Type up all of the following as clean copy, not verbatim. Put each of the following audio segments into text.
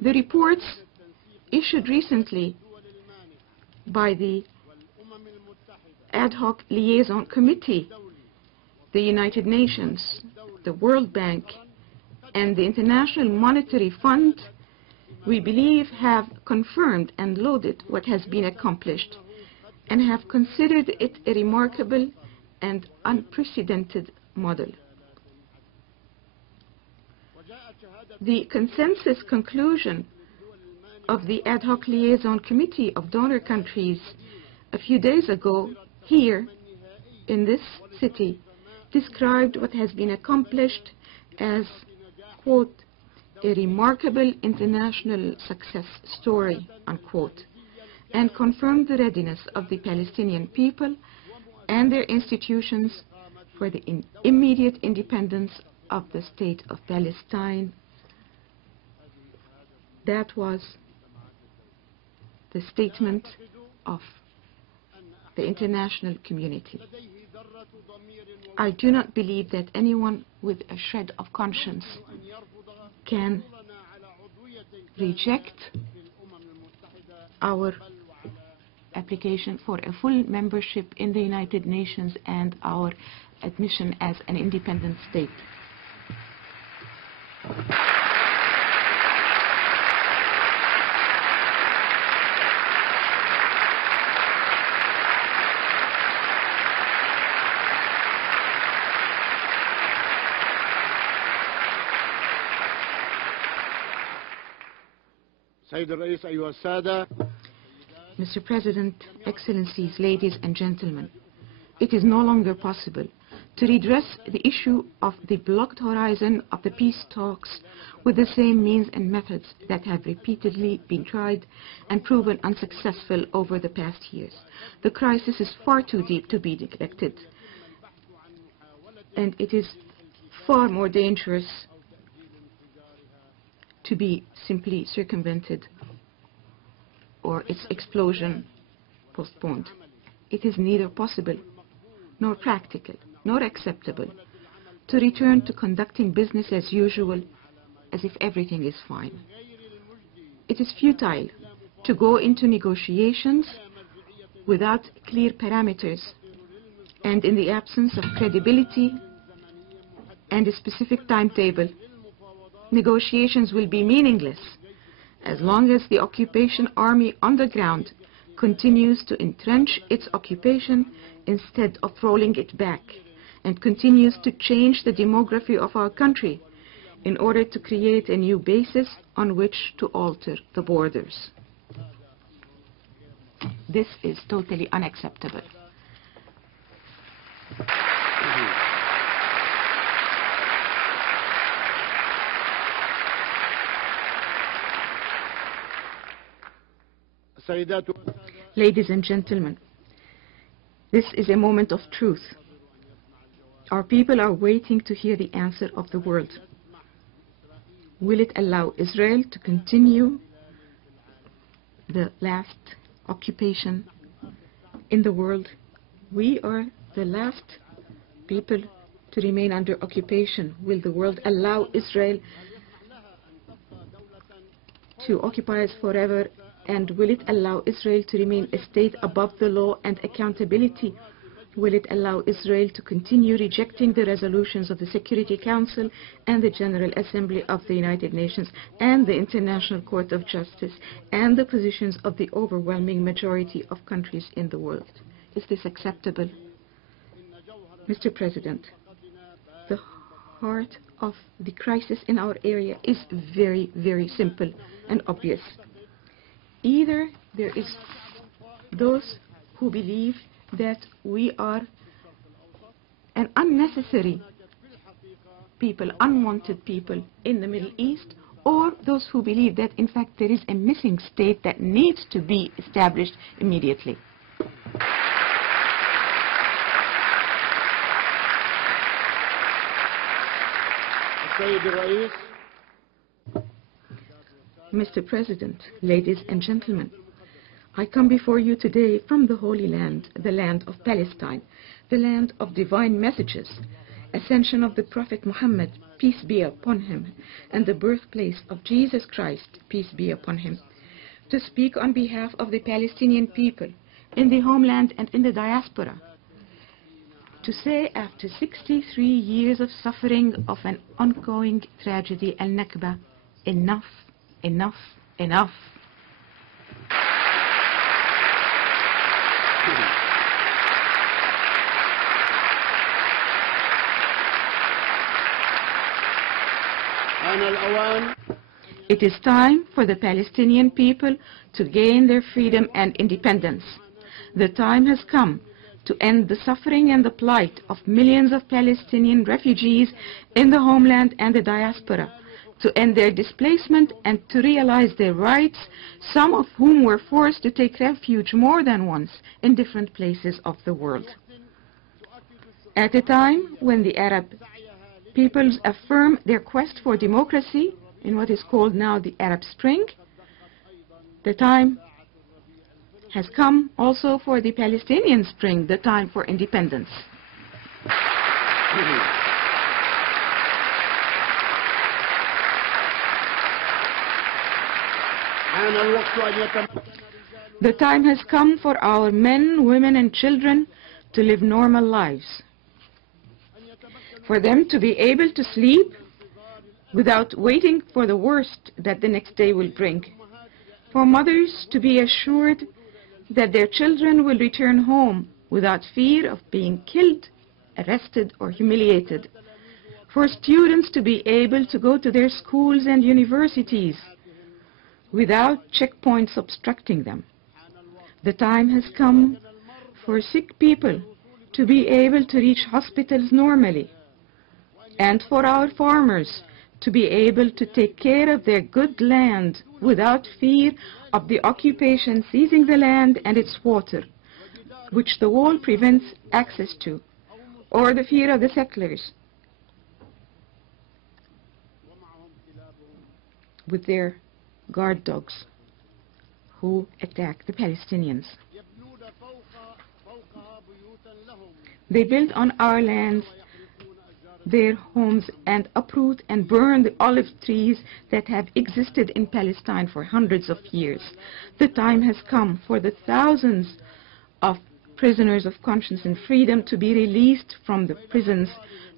The reports issued recently by the Ad hoc Liaison Committee, the United Nations, the World Bank, and the International Monetary Fund, we believe, have confirmed and lauded what has been accomplished and have considered it a remarkable and unprecedented model. The consensus conclusion of the Ad hoc Liaison Committee of Donor Countries a few days ago here in this city described what has been accomplished as, quote, a remarkable international success story, unquote, and confirmed the readiness of the Palestinian people and their institutions for the immediate independence of the State of Palestine. That was the statement of the international community. I do not believe that anyone with a shred of conscience can reject our application for a full membership in the United Nations and our admission as an independent state. Mr. President, Excellencies, ladies and gentlemen, it is no longer possible to redress the issue of the blocked horizon of the peace talks with the same means and methods that have repeatedly been tried and proven unsuccessful over the past years. The crisis is far too deep to be neglected, and it is far more dangerous to be simply circumvented or its explosion postponed. It is neither possible nor practical nor acceptable to return to conducting business as usual as if everything is fine. It is futile to go into negotiations without clear parameters and in the absence of credibility and a specific timetable. Negotiations will be meaningless as long as the occupation army on the ground continues to entrench its occupation instead of rolling it back, and continues to change the demography of our country in order to create a new basis on which to alter the borders. This is totally unacceptable. Ladies and gentlemen, this is a moment of truth. Our people are waiting to hear the answer of the world. Will it allow Israel to continue the last occupation in the world? We are the last people to remain under occupation. Will the world allow Israel to occupy us forever? And will it allow Israel to remain a state above the law and accountability? Will it allow Israel to continue rejecting the resolutions of the Security Council and the General Assembly of the United Nations and the International Court of Justice and the positions of the overwhelming majority of countries in the world? Is this acceptable? Mr. President, the heart of the crisis in our area is very, very simple and obvious. Either there is those who believe that we are an unnecessary people, unwanted people in the Middle East, or those who believe that in fact there is a missing state that needs to be established immediately. Mr. President, ladies and gentlemen, I come before you today from the Holy Land, the land of Palestine, the land of divine messages, ascension of the Prophet Muhammad, peace be upon him, and the birthplace of Jesus Christ, peace be upon him, to speak on behalf of the Palestinian people in the homeland and in the diaspora, to say after 63 years of suffering of an ongoing tragedy, al-Nakba, enough, enough, enough. It is time for the Palestinian people to gain their freedom and independence. The time has come to end the suffering and the plight of millions of Palestinian refugees in the homeland and the diaspora, to end their displacement and to realize their rights, some of whom were forced to take refuge more than once in different places of the world. At a time when the Arab peoples affirm their quest for democracy in what is called now the Arab Spring, the time has come also for the Palestinian Spring, the time for independence. The time has come for our men, women and children to live normal lives, for them to be able to sleep without waiting for the worst that the next day will bring, for mothers to be assured that their children will return home without fear of being killed, arrested or humiliated, for students to be able to go to their schools and universities without checkpoints obstructing them. The time has come for sick people to be able to reach hospitals normally, and for our farmers to be able to take care of their good land without fear of the occupation seizing the land and its water, which the wall prevents access to, or the fear of the settlers with their guard dogs who attack the Palestinians. They build on our lands their homes and uproot and burn the olive trees that have existed in Palestine for hundreds of years. The time has come for the thousands of prisoners of conscience and freedom to be released from the prisons,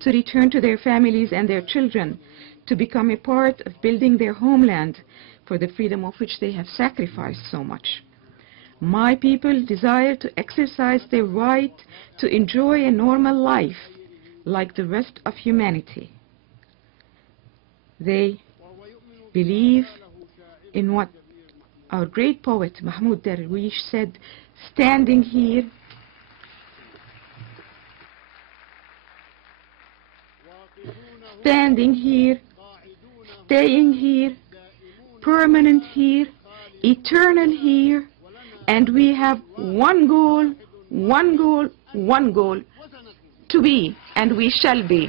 to return to their families and their children, to become a part of building their homeland for the freedom of which they have sacrificed so much. My people desire to exercise their right to enjoy a normal life like the rest of humanity. They believe in what our great poet Mahmoud Darwish said, standing here staying here, permanent here, eternal here, and we have one goal, one goal, one goal, to be, and we shall be.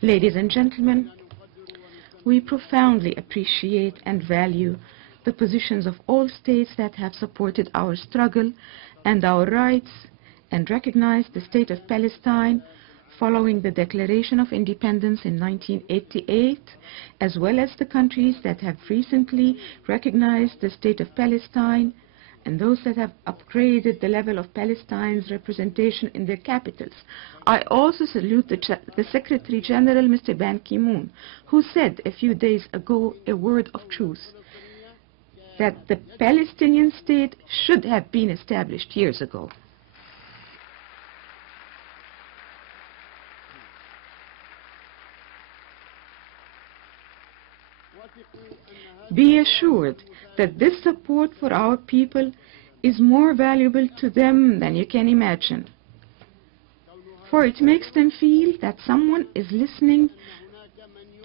Ladies and gentlemen, we profoundly appreciate and value the positions of all states that have supported our struggle and our rights and recognized the state of Palestine following the Declaration of Independence in 1988, as well as the countries that have recently recognized the state of Palestine and those that have upgraded the level of Palestine's representation in their capitals. I also salute the Secretary General, Mr. Ban Ki-moon, who said a few days ago a word of truth, that the Palestinian state should have been established years ago. Be assured that this support for our people is more valuable to them than you can imagine, for it makes them feel that someone is listening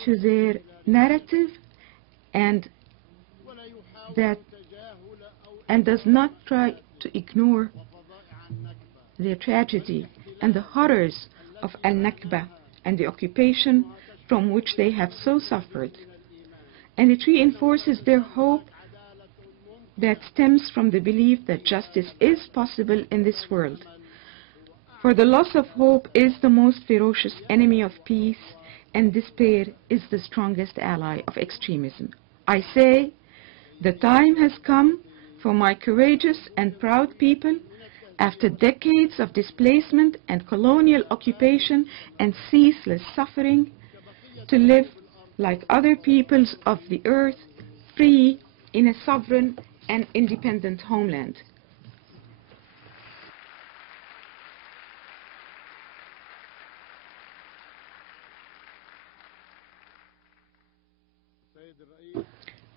to their narrative and does not try to ignore their tragedy and the horrors of al-Nakba and the occupation from which they have so suffered. and it reinforces their hope that stems from the belief that justice is possible in this world. For the loss of hope is the most ferocious enemy of peace, and despair is the strongest ally of extremism. I say, the time has come for my courageous and proud people, after decades of displacement and colonial occupation and ceaseless suffering, to live like other peoples of the earth, free in a sovereign and independent homeland.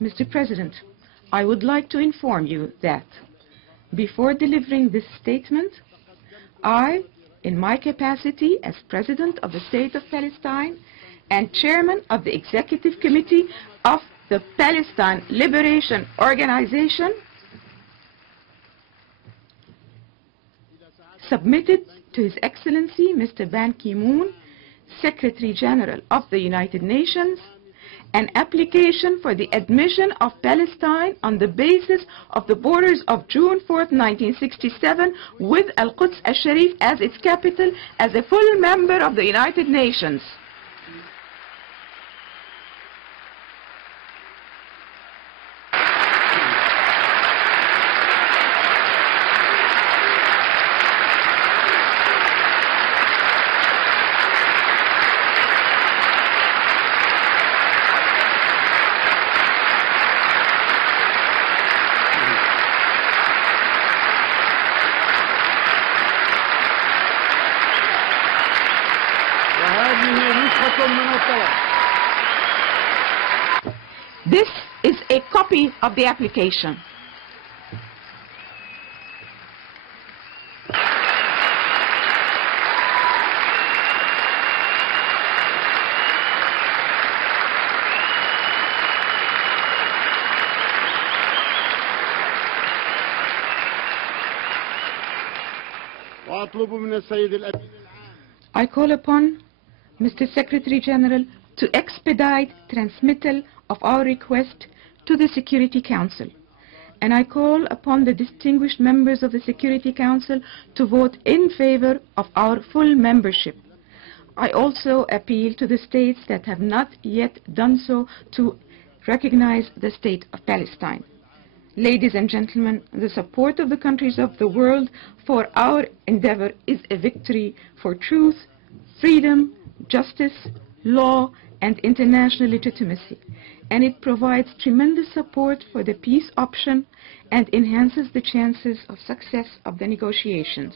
Mr. President, I would like to inform you that before delivering this statement, I, in my capacity as President of the State of Palestine and Chairman of the Executive Committee of the Palestine Liberation Organization, submitted to His Excellency Mr. Ban Ki-moon, Secretary General of the United Nations, an application for the admission of Palestine on the basis of the borders of June 4th, 1967, with Al-Quds al-Sharif as its capital, as a full member of the United Nations. This is a copy of the application. I call upon Mr. Secretary General to expedite transmittal of our request to the Security Council. And I call upon the distinguished members of the Security Council to vote in favor of our full membership. I also appeal to the states that have not yet done so to recognize the State of Palestine. Ladies and gentlemen, the support of the countries of the world for our endeavor is a victory for truth, freedom, justice, law, and international legitimacy, and it provides tremendous support for the peace option and enhances the chances of success of the negotiations.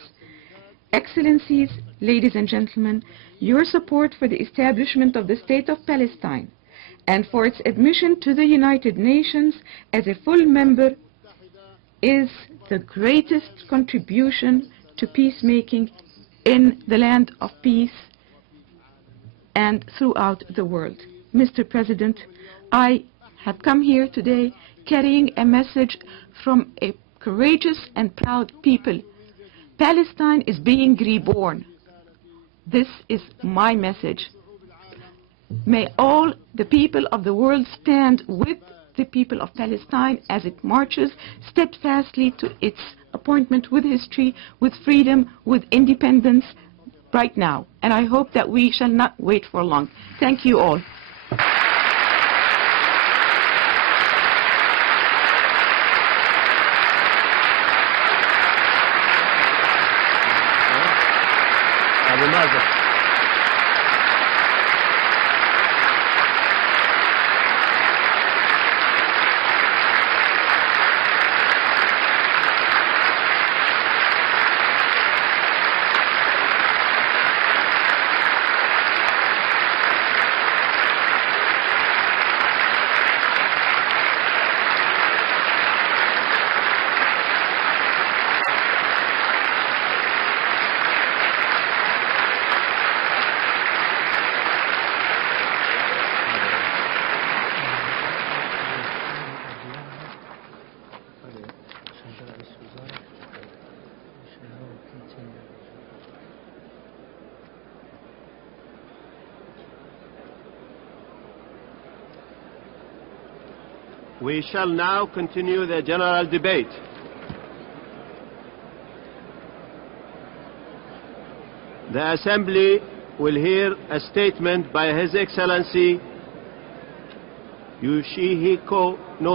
Excellencies, ladies and gentlemen, your support for the establishment of the State of Palestine and for its admission to the United Nations as a full member is the greatest contribution to peacemaking in the land of peace and throughout the world. Mr. President, I have come here today carrying a message from a courageous and proud people. Palestine is being reborn. This is my message. May all the people of the world stand with the people of Palestine as it marches steadfastly to its appointment with history, with freedom, with independence right now. And I hope that we shall not wait for long. Thank you all. We shall now continue the general debate. The Assembly will hear a statement by His Excellency Yoshihiko No